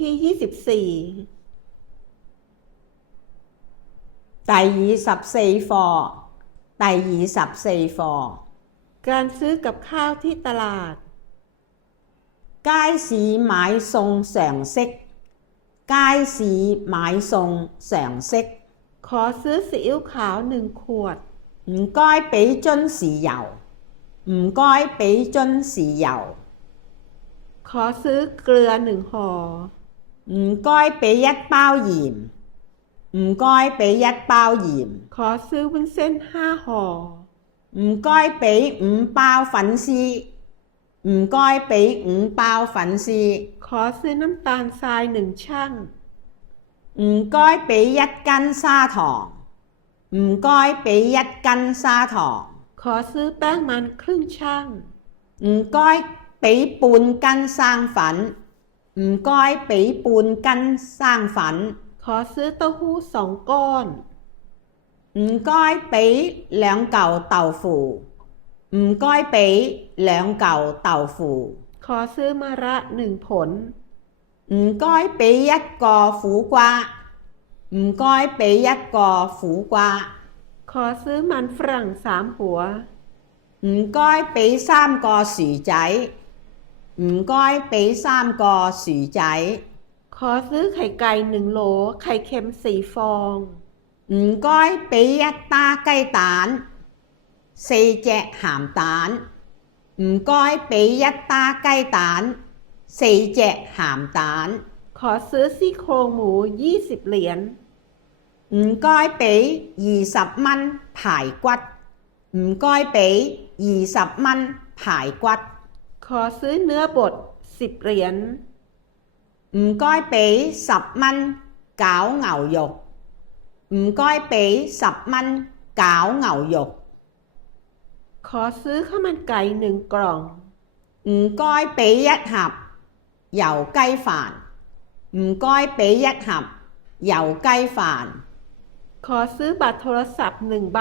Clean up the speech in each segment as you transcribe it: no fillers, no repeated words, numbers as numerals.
ที่24第24課第24課การซื้อกับข้าวที่ตลาด街市買餸常識街市買餸常識ขอซื้อซีอิ๊วขาว1 ขวด唔該俾樽豉油唔該俾樽豉油ขอซื้อเกลือ1 ห่อ唔該俾一包鹽唔該俾一包鹽ขอซื้อวุ้นเส้น5 ห่อ唔該俾5包粉絲唔該俾5包粉絲ขอซื้อน้ำตาลทราย1 ชั่ง唔該俾1斤砂糖唔該俾1斤砂糖ขอซื้อแป้งมันครึ่งชั่ง唔該俾半斤生粉唔該俾半斤生粉ขอซื้อเต้าหู้2 ก้อน唔該俾2嚿豆腐唔該俾2嚿豆腐ขอซื้อมะระ1 ผล唔該俾1個苦瓜唔該俾1個苦瓜ขอซื้อมันฝรั่ง3 หัว唔該俾3個薯仔唔該俾3個薯仔ขอซื้อไข่ไก่1 โหลไข่เค็ม4 ฟอง唔該俾1打雞蛋4隻鹹蛋唔該俾1打雞蛋4隻鹹蛋ขอซื้อซี่โครงหมู20 เหรียญ唔該俾20蚊排骨唔該俾20蚊排骨ขอซื้อเนื้อบด10 เหรียญ唔該俾10蚊餃牛肉唔該俾10蚊餃牛肉ขอซื้อข้าวมันไก่1 กล่อง唔該俾1盒油雞飯唔該俾1盒油雞飯ขอซื้อบัตรโทรศัพท์1 ใบ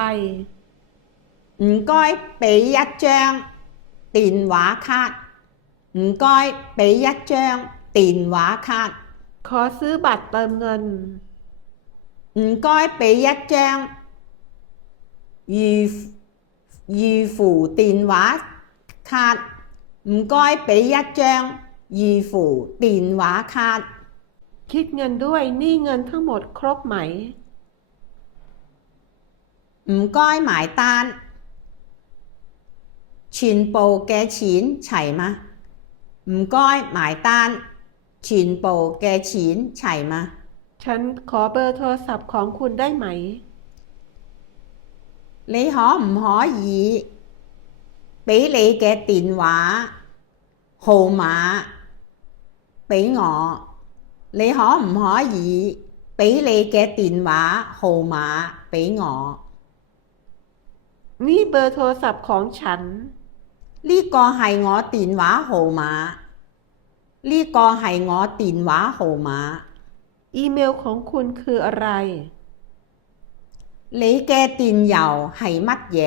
唔該俾1張電話卡唔該俾1張電話卡ขอซื้อบัตรเติมเงิน唔該俾1張預付電話卡唔該俾1張預付電話卡คิดเงินด้วยนี่เงินทั้งหมดครบไหม唔該埋單全部嘅錢齊嗎唔該埋單全部嘅錢齊嗎ฉันขอเบอร์โทรศัพท์ของคุณได้ไหม你可唔可以俾你嘅電話號碼俾我你可唔可以俾你嘅電話號碼俾我นี่เบอร์โทรศัพท์ของฉัน呢個係我電話號碼呢個係我電話號碼อีเมลของคุณคืออะไร你嘅電郵係乜嘢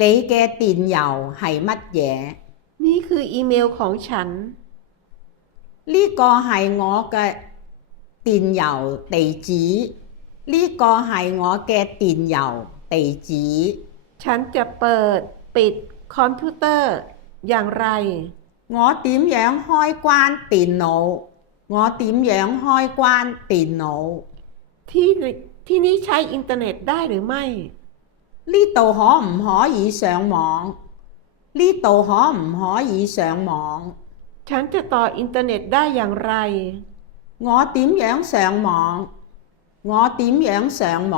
你嘅電郵係乜嘢นี่คืออีเมลของฉัน呢個係我嘅電郵地址呢個係我嘅電郵地址ฉันจะเปิดปิดคอมพิวเตอร์อย่างไร我點樣開關電腦我點樣開關電腦ที่นี่ใช้อินเทอร์เน็ตได้หรือไม่呢度可唔可以上網呢度可唔可以上網ฉันจะต่ออินเทอร์เน็ตได้อย่างไร我點樣上網我點樣上網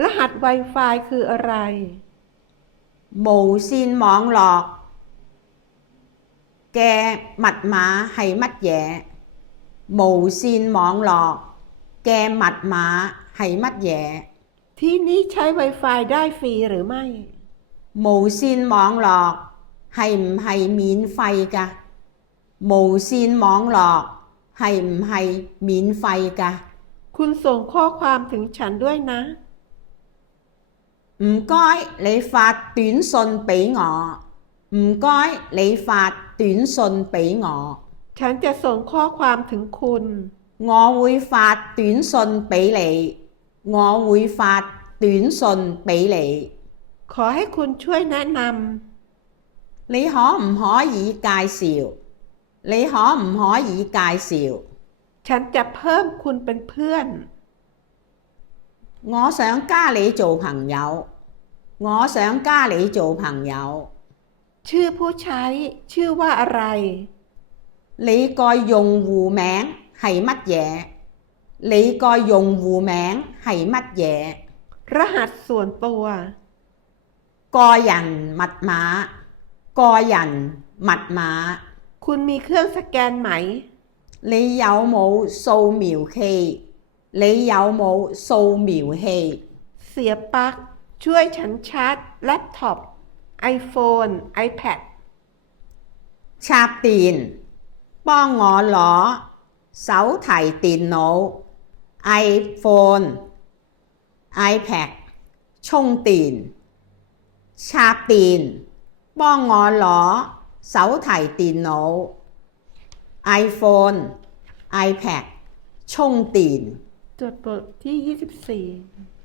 รหัส Wi-Fi คืออะไร無線網絡嘅密碼係乜嘢無線網絡嘅密碼係乜嘢ที่นี่ใช้ Wi-Fi ได้ฟรีหรือไม่無線網絡係唔係免費㗎無線網絡係唔係免費㗎คุณส่งข้อความถึงฉันด้วยนะ唔該你發短信俾我唔該你發短信俾我ฉันจะส่งข้อความถึงคุณ 我會發短信俾你，我會發短信俾你。ขอให้คุณช่วยแนะน你可唔可以介紹？你可唔可以介紹？ำ ฉันจะเพิ่มคุณเป็นเพื่อน 我想加你做朋友，我想加你做朋友。ชื่อผู้ใช้ ชื่อว่าอะไร 你個用戶名係乜嘢？你個用戶名係乜嘢？รหัสส่วนตัว 個人密碼，個人密碼。คุณมีเครื่องสแกนไหม 你有冇掃描器？你有冇掃描器？เสียบปลั๊กช่วยฉันชาร์จแล็ปท็อป iPhone iPad 插電，幫我攞手提電腦、iPhone、iPad 充電。插電，幫我攞手提電腦、iPhone、iPad 充電。จดบทที่ 24